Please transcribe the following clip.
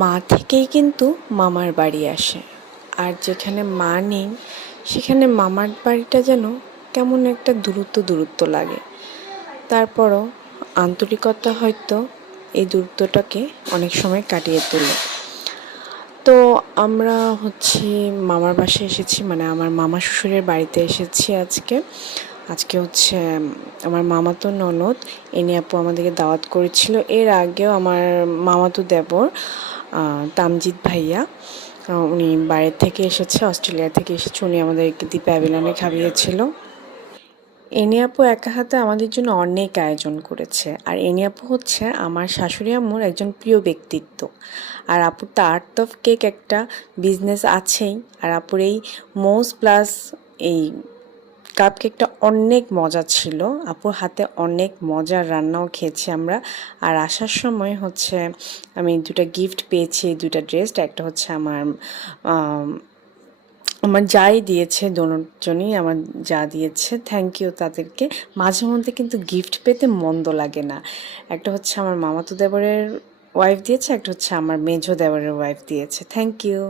মা থেকেই কিন্তু মামার বাড়ি আসে, আর যেখানে মা নেই সেখানে মামার বাড়িটা যেন কেমন একটা দূরত্ব দূরত্ব লাগে। তারপরও আন্তরিকতা হয়তো এই দূরত্বটাকে অনেক সময় কাটিয়ে তোলে। তো আমরা মামার বাসায় এসেছি, মানে আমার মামা শ্বশুরের বাড়িতে এসেছি আজকে। আজকে আমার মামাতো ননদ এনে আপু আমাদেরকে দাওয়াত করেছিল। এর আগেও আমার মামাতো দেবর তামজিৎ ভাইয়া, উনি বাইরের থেকে এসেছে, অস্ট্রেলিয়া থেকে এসেছে, উনি আমাদেরকে দ্বীপ প্যাভিলিয়নে খাইয়েছিল। এনি আপু একা হাতে আমাদের জন্য অনেক আয়োজন করেছে। আর এনি আপু আমার শাশুড়ি আম্মুর একজন প্রিয় ব্যক্তিত্ব। আর আপুর তো আর্ট অফ কেক একটা বিজনেস আছেই। আর আপুর এই মোজ প্লাস এই কাপ কেকটা অনেক মজা ছিল। আপুর হাতে অনেক মজার রান্নাও খেয়েছি আমরা। আর আসার সময় আমি দুটা গিফট পেয়েছি, দুটা ড্রেস। একটা আমার যাই দিয়েছে, দুজনই আমার যা দিয়েছে, থ্যাংক ইউ তাদেরকে। মাঝে মধ্যে কিন্তু গিফট পেতে মন্দ লাগে না। একটা আমার মামাতো দেবরের ওয়াইফ দিয়েছে, একটা আমার মেজো দেবরের ওয়াইফ দিয়েছে, থ্যাংক ইউ।